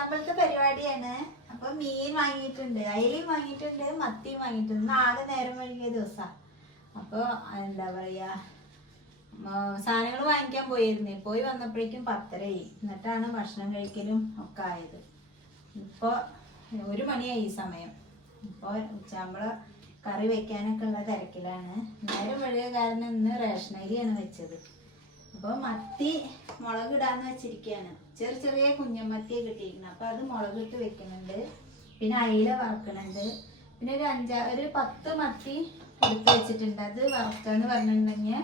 ഉച്ചാമ്പലത്തെ പരിപാടിയാണ്. അപ്പൊ മീൻ വാങ്ങിയിട്ടുണ്ട് അയിലും വാങ്ങിയിട്ടുണ്ട് മത്തിയും വാങ്ങിയിട്ടുണ്ട്. നാളെ നേരം വൈകിയ ദിവസം. അപ്പൊ എന്താ പറയാ സാധനങ്ങൾ വാങ്ങിക്കാൻ പോയിരുന്നേ. പോയി വന്നപ്പോഴേക്കും പത്തരയായി. എന്നിട്ടാണ് ഭക്ഷണം കഴിക്കലും ഒക്കെ ആയത്. ഇപ്പൊ ഒരു മണിയായി ഈ സമയം. ഇപ്പോൾ ഉച്ചാമ്പള കറി വെക്കാനൊക്കെ ഉള്ള തിരക്കിലാണ്. നേരം വഴിയ കാരണം ഇന്ന് റേഷനരിയാണ് വെച്ചത്. അപ്പോൾ മത്തി മുളക് ഇടാന്ന് വെച്ചിരിക്കുകയാണ് ചെറിയ ചെറിയ കുഞ്ഞമ്മത്തി കിട്ടിയിരിക്കണം അപ്പോൾ അത് മുളകിട്ട് വെക്കുന്നുണ്ട്. പിന്നെ അയില വറക്കുന്നുണ്ട് പിന്നെ ഒരു അഞ്ചാ ഒരു പത്ത് മത്തി എടുത്ത് വെച്ചിട്ടുണ്ട്. അത് വറുക്കാന്ന് പറഞ്ഞിട്ടുണ്ടെങ്കിൽ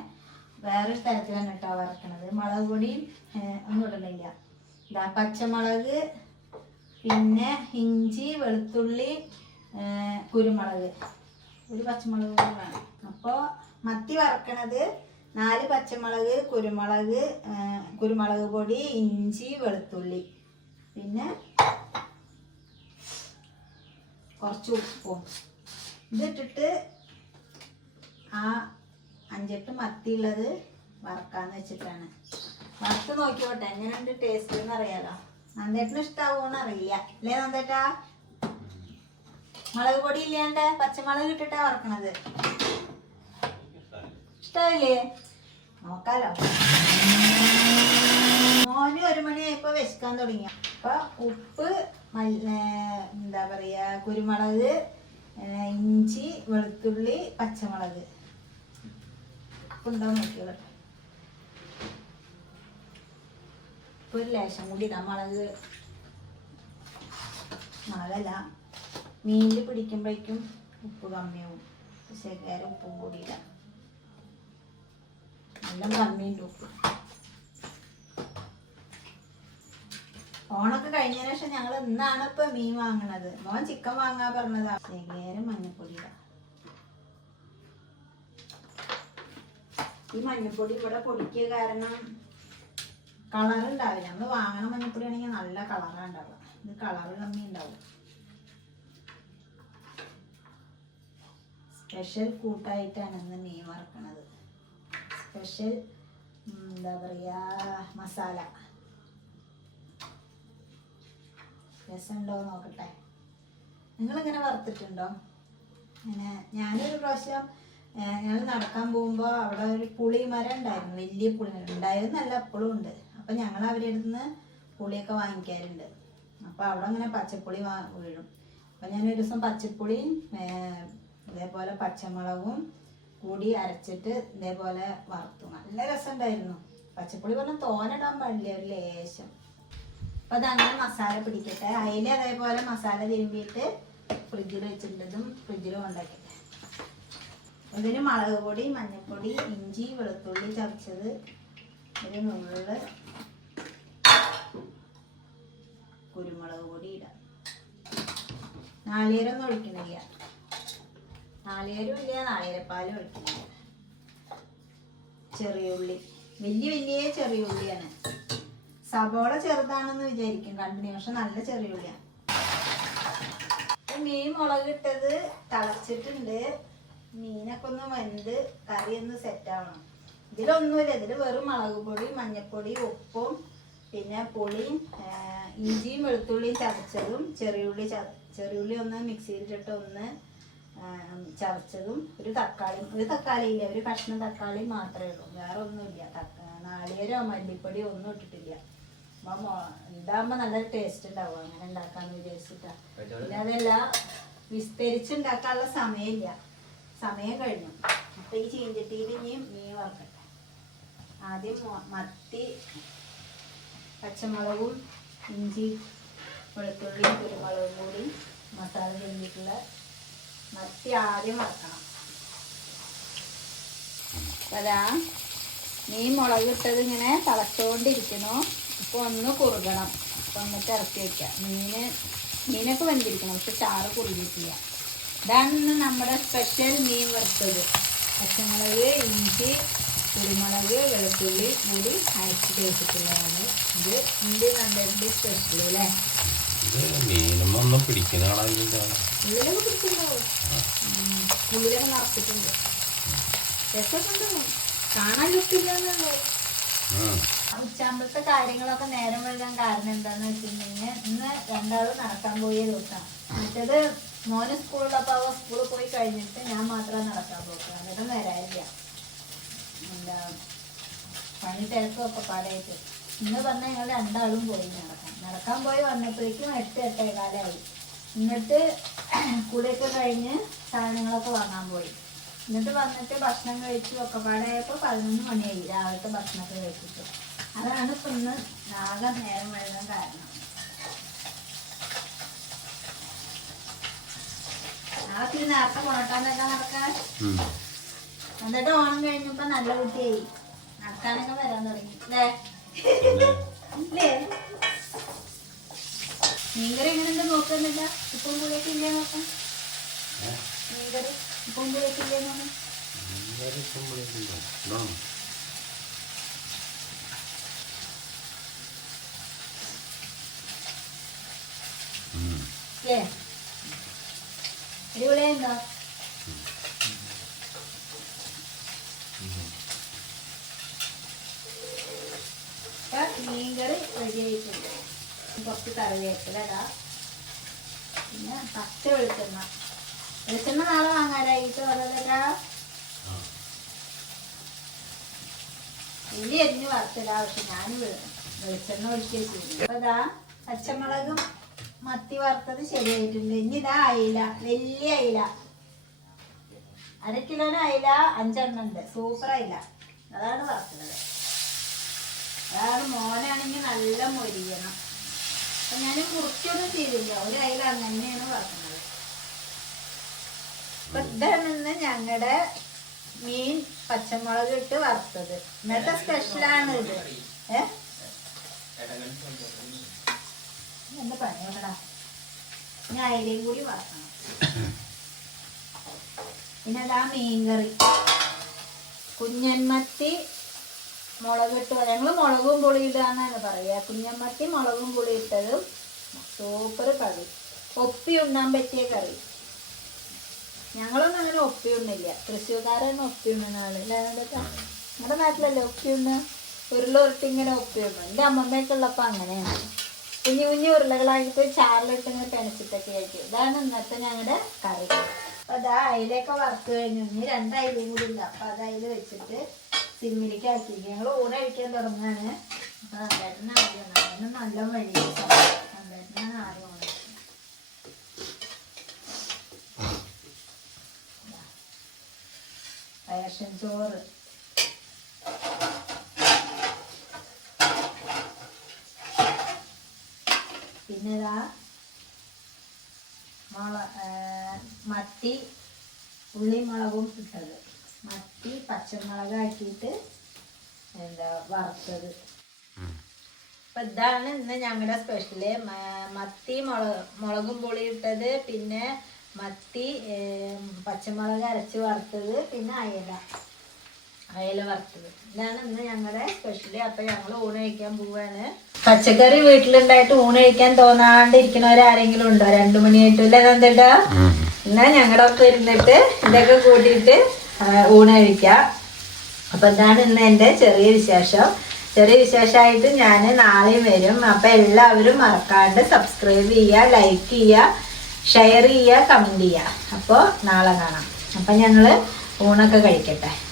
വേറൊരു തരത്തിലാണ് കേട്ടോ വറക്കണത്. മുളക് പൊടിയും ഒന്നും ഇടണില്ല. ഇതാ പച്ചമുളക് പിന്നെ ഇഞ്ചി വെളുത്തുള്ളി കുരുമുളക്. ഒരു പച്ചമുളക് കൂടി വേണം. അപ്പോൾ മത്തി വറക്കണത് നാല് പച്ചമുളക് കുരുമുളക് കുരുമുളക് പൊടി ഇഞ്ചി വെളുത്തുള്ളി. പിന്നെ കുറച്ച് ഉപ്പും. ഇതിട്ടിട്ട് ആ അഞ്ചെട്ട് മത്തി ഉള്ളത് വറക്കാന്ന് വെച്ചിട്ടാണ്. വറുത്ത് നോക്കിയോട്ടെ എങ്ങനെയുണ്ട് ടേസ്റ്റ് എന്ന് അറിയാലോ. നന്ദേട്ടന് ഇഷ്ടാവോന്ന് അറിയില്ല. അല്ലേ നന്ദേട്ടാ? മുളക് പൊടി ഇല്ലാണ്ട് പച്ചമുളക് ഇട്ടിട്ടാ വറക്കണത്? ഇഷ്ടാവില്ലേ? നോക്കാലോ. മോന് ഒരു മണിയായപ്പോ വിശക്കാൻ തുടങ്ങി. അപ്പൊ ഉപ്പ് എന്താ പറയാ കുരുമുളക് ഇഞ്ചി വെളുത്തുള്ളി പച്ചമുളക്. ഉപ്പുണ്ടോ നോക്കിയോളെ ഇപ്പൊ ഒരു ലേശം കൂടി ഇതാ മുളക്. മുളകല്ല മീനിൽ പിടിക്കുമ്പോഴേക്കും ഉപ്പ് കമ്മിയാവും. ശേഖരം ഉപ്പും കൂടി നല്ല കമ്മിയുണ്ട് ഓണൊക്കെ കഴിഞ്ഞ ശേഷം ഞങ്ങൾ ഇന്നാണ് ഇപ്പൊ മീൻ വാങ്ങണത്. മോൻ ചിക്കൻ വാങ്ങാ പറഞ്ഞതാ. നേരം മഞ്ഞപ്പൊടി ഈ മഞ്ഞപ്പൊടി ഇവിടെ പൊടിക്കുക കാരണം കളർ ഉണ്ടാവില്ല. നമ്മൾ വാങ്ങണ മഞ്ഞപ്പൊടി ആണെങ്കിൽ നല്ല കളറാണ് ഉണ്ടാവുക. ഇത് കളർ കമ്മി ഉണ്ടാവും. സ്പെഷ്യൽ കൂട്ടായിട്ടാണ് ഇന്ന് മീൻ വറക്കണത്. സ്പെഷ്യൽ എന്താ പറയാ മസാല. രസമുണ്ടോ നോക്കട്ടെ. നിങ്ങളിങ്ങനെ വറുത്തിട്ടുണ്ടോ? അങ്ങനെ ഞാനൊരു പ്രാവശ്യം ഞങ്ങൾ നടക്കാൻ പോകുമ്പോൾ അവിടെ ഒരു പുളി മരം ഉണ്ടായിരുന്നു വലിയ പുളി മരം. ഉണ്ടായിരുന്നല്ല അപ്പോഴും ഉണ്ട്. അപ്പം ഞങ്ങൾ അവരുടെ അടുത്ത് പുളിയൊക്കെ വാങ്ങിക്കാറുണ്ട്. അപ്പോൾ അവിടെ അങ്ങനെ പച്ചപ്പുളി വീഴും. അപ്പം ഞാൻ ദിവസം പച്ചപ്പുളിയും അതേപോലെ പച്ചമുളകും കൂടി അരച്ചിട്ട് ഇതേപോലെ വറുത്തു. നല്ല രസമുണ്ടായിരുന്നു. പച്ചപ്പുളി പറഞ്ഞാൽ തോനിടാൻ പാടില്ല ഒരു ലേശം. അപ്പോൾ അതങ്ങനെ മസാല പിടിക്കട്ടെ. അതിൽ അതേപോലെ മസാല തിരുമ്പിയിട്ട് ഫ്രിഡ്ജിൽ വെച്ചിട്ടുള്ളതും ഫ്രിഡ്ജിൽ കൊണ്ടാക്കട്ടെ ഇതിന് മുളക് പൊടി മഞ്ഞൾപ്പൊടി ഇഞ്ചി വെളുത്തുള്ളി ചതച്ചത് ഒരു നുള്ള് കുരുമുളക് പൊടി ഇടാം. നാളികേരൊന്നും ഒഴിക്കണില്ല. നാളികേരം ഇല്ല നാളികേരപ്പാലും ഒഴിക്കില്ല ചെറിയ ഉള്ളി. വലിയ വലിയ ചെറിയ ഉള്ളിയാണ്. സബോള ചെറുതാണെന്ന് വിചാരിക്കും. കണ്ടിന് പക്ഷെ നല്ല ചെറിയ ഉള്ളിയാണ്. മീൻ മുളക് ഇട്ടത് തിളച്ചിട്ടുണ്ട്. മീനൊക്കെ ഒന്ന് വെന്ത് കറി ഒന്ന് സെറ്റ് ആവണം. ഇതിലൊന്നുമില്ല. ഇതിൽ വെറും മുളക് പൊടി മഞ്ഞപ്പൊടി ഉപ്പും പിന്നെ പുളിയും ഇഞ്ചിയും വെളുത്തുള്ളിയും ചതച്ചതും ചെറിയുള്ളി ചെറിയുള്ളി ഒന്ന് മിക്സിയിലിട്ടിട്ട് ഒന്ന് ചതച്ചതും ഒരു തക്കാളിയും ഒരു തക്കാളി ഇല്ല ഒരു കഷ്ണം തക്കാളി മാത്രമേ ഉള്ളൂ. വേറെ ഒന്നുമില്ല. നാളികേരോ മല്ലിപ്പൊടിയോ ഒന്നും ഇട്ടിട്ടില്ല. അപ്പൊ ഇതാകുമ്പോ നല്ല ടേസ്റ്റ് ഉണ്ടാവും. അങ്ങനെ ഉണ്ടാക്കാന്ന് വിചാരിച്ചിട്ടാ. പിന്നെ അതല്ല വിസ്തരിച്ച് ഉണ്ടാക്കാനുള്ള സമയമില്ല. സമയം കഴിഞ്ഞു. അപ്പൊ ഈ ചീഞ്ചട്ടിയിൽ ഇനി മീൻ വറക്കട്ടെ. ആദ്യം മത്തി പച്ചമുളകും ഇഞ്ചി വെളുത്തുള്ളിയും കുരുമുളകും കൂടി മസാല ചെയ്തിട്ടുള്ള മത്തി ആദ്യം വറക്കണം. അതാ മീൻ മുളകിട്ടത് ഇങ്ങനെ തിളച്ചോണ്ടിരിക്കണു അപ്പോൾ ഒന്ന് കുറുകണം. അപ്പോൾ എന്നിട്ട് ഇറക്കി വെക്ക. മീന് മീനൊക്കെ വെന്തിരിക്കണം പക്ഷെ ചാറ് കുറുകിയിട്ടില്ല. ഇതാണ് നമ്മുടെ സ്പെഷ്യൽ മീൻ വറുത്തത്. പച്ചമുളക് ഇഞ്ചി കുരുമുളക് വെളുത്തുള്ളി കൂടി അയച്ച് വെച്ചിട്ടുള്ളതാണ് ഇത് ഇന്ത്യ നല്ല സ്പെഷ്യൽ അല്ലേ? ഇത് മീനുമൊന്നും പിടിക്കുന്ന എന്നുള്ളൂ ഉച്ചാമ്പത്തെ കാര്യങ്ങളൊക്കെ നേരം വഴുകാൻ കാരണം എന്താന്ന് വെച്ചിട്ടുണ്ടെങ്കിൽ ഇന്ന് രണ്ടാളും നടക്കാൻ പോയ ദിവസമാണ് മറ്റേത് മോന് സ്കൂളിലപ്പോ അവ സ്കൂളിൽ പോയി കഴിഞ്ഞിട്ട് ഞാൻ മാത്രം നടക്കാൻ പോകുക. എന്നിട്ട് വരാനില്ല എന്താ പണി തിരക്കും ഒക്കെ പാടായിട്ട്. ഇന്ന് പറഞ്ഞാൽ ഞങ്ങൾ രണ്ടാളും പോയി നടക്കാൻ. നടക്കാൻ പോയി വന്നപ്പോഴേക്കും എട്ട് എട്ടേ കാലമായി എന്നിട്ട് കൂടെയൊക്കെ കഴിഞ്ഞ് സാധനങ്ങളൊക്കെ വാങ്ങാൻ പോയി. എന്നിട്ട് വന്നിട്ട് ഭക്ഷണം കഴിച്ചു ഒക്കെ പാടായപ്പോൾ പതിനൊന്ന് മണിയായി. രാവിലത്തെ ഭക്ഷണമൊക്കെ കഴിച്ചിട്ട്. അതാണ് ഇപ്പൊ ഇന്ന് ആകെ നേരം വഴുകാൻ കാരണം. പിന്നെ നേരത്തെ കൊണട്ടാന്നൊക്കെ നടക്കാൻ. എന്നിട്ട് ഓണം കഴിഞ്ഞപ്പോ നല്ല കുട്ടിയായി. നടക്കാനൊക്കെ വരാൻ തുടങ്ങി. അല്ലേ മീൻകറി എങ്ങനെയുണ്ട് നോക്കുന്നില്ല. ഉപ്പും പുളിയൊക്കെ ഇല്ലേ നോക്കാം? മീൻകറി ഉപ്പും പുളിയൊക്കെ ഇല്ലേ നോക്കാം ഇങ്ങനെ ഇപ്പം വിളിക്കുന്നു. ഇതാണ്. ഉം. അല്ലേ അടിപൊളിയുണ്ടോ ഇപ്പൊ മീൻകറി റെഡി ആയിട്ടുണ്ട് കുറച്ച് കറിവേപ്പില ഇടാം. പിന്നെ പച്ച വെളിച്ചെണ്ണ. വെളിച്ചെണ്ണ നാളെ വാങ്ങാനായിട്ട് ആ. വലിയ എരിഞ്ഞ് വറുത്തില്ല പക്ഷെ ഞാൻ വെളിച്ചെണ്ണ അപ്പൊ ഇതാ പച്ചമുളകും മത്തി വറുത്തത് ശരിയായിട്ടുണ്ട്. ഇനി ഇതാ അയില വലിയ അയില. അര കിലോന് അയില അഞ്ചെണ്ണ ഉണ്ട്. സൂപ്പർ അയില. അതാണ് വറുത്തത്. നല്ല മൊരിയണം. അപ്പൊ ഞാൻ മുറിക്കൊന്നും ചെയ്തില്ല. ഒരു അയില അങ്ങനെയാണ് വറക്കുന്നത് അപ്പൊ ഇതാണ് ഞങ്ങളുടെ മീൻ പച്ചമുളക് ഇട്ട് വറുത്തത്. ഇന്നത്തെ സ്പെഷ്യലാണ് ഇത്. ഏ? എന്താ ഇനി അയിലയും കൂടി വറക്കണം. പിന്നെ അതാ മീൻകറി കുഞ്ഞന്മത്തി മുളകിട്ട് ഞങ്ങൾ മുളകും പുളി ഇടാന്നാണ് പറയുക കുഞ്ഞമ്മത്തി മുളകും പുളി ഇട്ടതും സൂപ്പർ കറി. ഒപ്പി ഉണ്ണാൻ പറ്റിയ കറി. ഞങ്ങളൊന്നും അങ്ങനെ ഒപ്പി ഉണ്ണില്ല. തൃശ്ശൂർക്കാരൊന്നും ഒപ്പി ഉണ്ണുന്ന ആളില്ല? നമ്മുടെ നാട്ടിലല്ലേ ഒപ്പി ഉണ്ണ ഉരുള ഉരുട്ടി ഇങ്ങനെ ഒപ്പി ഉണ്ണു. എന്റെ അമ്മമ്മയൊക്കെ ഉള്ളപ്പോൾ അങ്ങനെയാണ്. കുഞ്ഞു കുഞ്ഞു ഉരുളകളായിട്ട് ചാറിലിട്ട് ഇങ്ങനെ പെനച്ചിട്ടൊക്കെ ആയിരിക്കും. ഇതാണ് ഇന്നത്തെ ഞങ്ങളുടെ കറി. അപ്പൊ അതാ അയിലൊക്കെ വറുത്ത് കഴിഞ്ഞു. ഇനി രണ്ട് അയിലയും കൂടി ഇല്ല അപ്പൊ അത് വെച്ചിട്ട് സിമ്മിലേക്ക് ആക്കിയിരിക്കുക ഞങ്ങൾ ഊണ് തുടങ്ങാണ്. അപ്പൊ നന്നായിട്ട് ആദ്യം നന്നായിട്ട് നല്ല വഴി നന്നായിട്ട് ആദ്യം ഊണ് ചോറ്. പിന്നെതാ മുള മത്തി ഉള്ളി മുളകും ഇട്ടത്. മത്തി പച്ചമുളകാക്കിയിട്ട് എന്താ വറുത്തത്. അപ്പൊ ഇതാണ് ഇന്ന് ഞങ്ങളുടെ സ്പെഷ്യൽ മത്തി മുളക് മുളകും പുളി ഇട്ടത് പിന്നെ മത്തി പച്ചമുളക് അരച്ച് വറുത്തത് പിന്നെ അയല. അയല വറുത്തത്. ഇതാണ് ഇന്ന് ഞങ്ങളുടെ സ്പെഷ്യൽ അപ്പൊ ഞങ്ങൾ ഊണ് കഴിക്കാൻ പോവാണ്. പച്ചക്കറി വീട്ടിലുണ്ടായിട്ട് ഊണ് കഴിക്കാൻ തോന്നാണ്ടിരിക്കണവരാരെങ്കിലും ഉണ്ടോ? രണ്ടു മണിയായിട്ടില്ല എന്താ. എന്നാ ഞങ്ങളുടെ ഒക്കെ ഇരുന്നിട്ട് ഇതൊക്കെ കൂട്ടിയിട്ട് ഊണ് അപ്പം ഇതാണ് ഇന്ന് എന്റെ ചെറിയ വിശേഷം. ചെറിയ വിശേഷമായിട്ട് ഞാൻ നാളെയും വരും. അപ്പം എല്ലാവരും മറക്കാണ്ട് സബ്സ്ക്രൈബ് ചെയ്യുക ലൈക്ക് ചെയ്യുക ഷെയർ ചെയ്യുക കമന്റ് ചെയ്യുക. അപ്പോൾ നാളെ കാണാം. അപ്പം ഞങ്ങൾ ഊണൊക്കെ കഴിക്കട്ടെ.